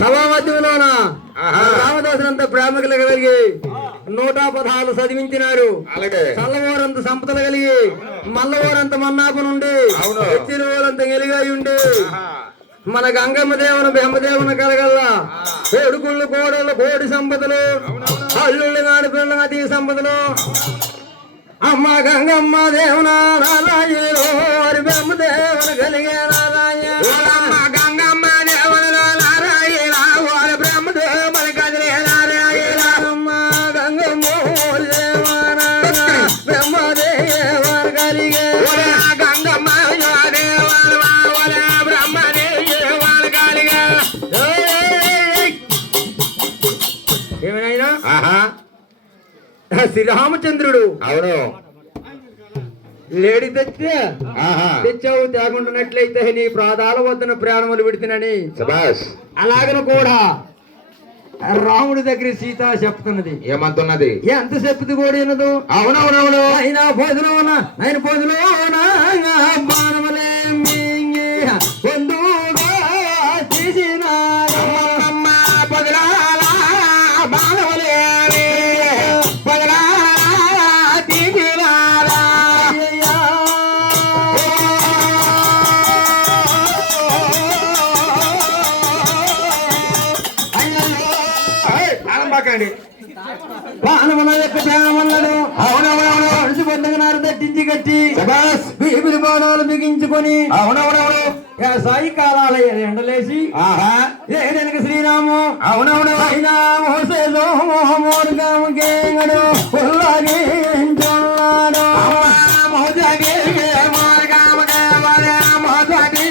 సభామధ్యంలోన రామదాసునంత ప్రేమకులు కలిగి 116 చదివించినారు. చల్లవోరంత సంపదలు కలిగి మల్లవోరంత మన్నాపు నుండి ఎచ్చినోరంత ఎలిగాయి ఉండి మన గంగమ్మ దేవుని బ్రహ్మదేవుని కలగల్లా కోడుకుళ్ళు కోడళ్ళు కోడి సంపదలు అల్లుళ్ళు నాడు పిల్లలు అతి సంపదలు అమ్మ గంగమ్మ దేవున నారాయణో వారి బ్రహ్మదేవుని కలిగే నారాయణ గంగమ్మ దేవునిలో నారాయణ వారి బ్రహ్మదేవుని కలిగే నారాయణ అమ్మ గంగమ్మ బ్రహ్మదేవుని కలిగే గంగమ్మ ఏమైనా శ్రీరామచంద్రుడు అవును లేడి తెచ్చావు తేకుంటున్నట్లయితే నీ ప్రాదాల వద్దన ప్రాణములు విడుతునని అలాగను కూడా రాముడి దగ్గర సీత చెప్తున్నది. ఏమంటున్నది? ఎంత చెప్తుంది కూడా వినదు. అవునవునవును అయినా పోదులోనా ఆయన పోదులోనా బాణములే పొందుగా తీసిన పదరాల బాణములే బాణముల యొక్క ప్రాణమన్నాడు. అవునవునవును అడిచిబొద్దగనారు దట్టించి కట్టి బీబిలి బాణాలు బిగించుకొని అవునవునవును సాయంకాలాల ఎండలేసి ఏదనక శ్రీరాము అవునవును అయినా మోసేదో మోహమోర్గాముకేంగడు పుల్లాగి ఎంచున్నాడు మోసగే మార్గాముకే మోసగే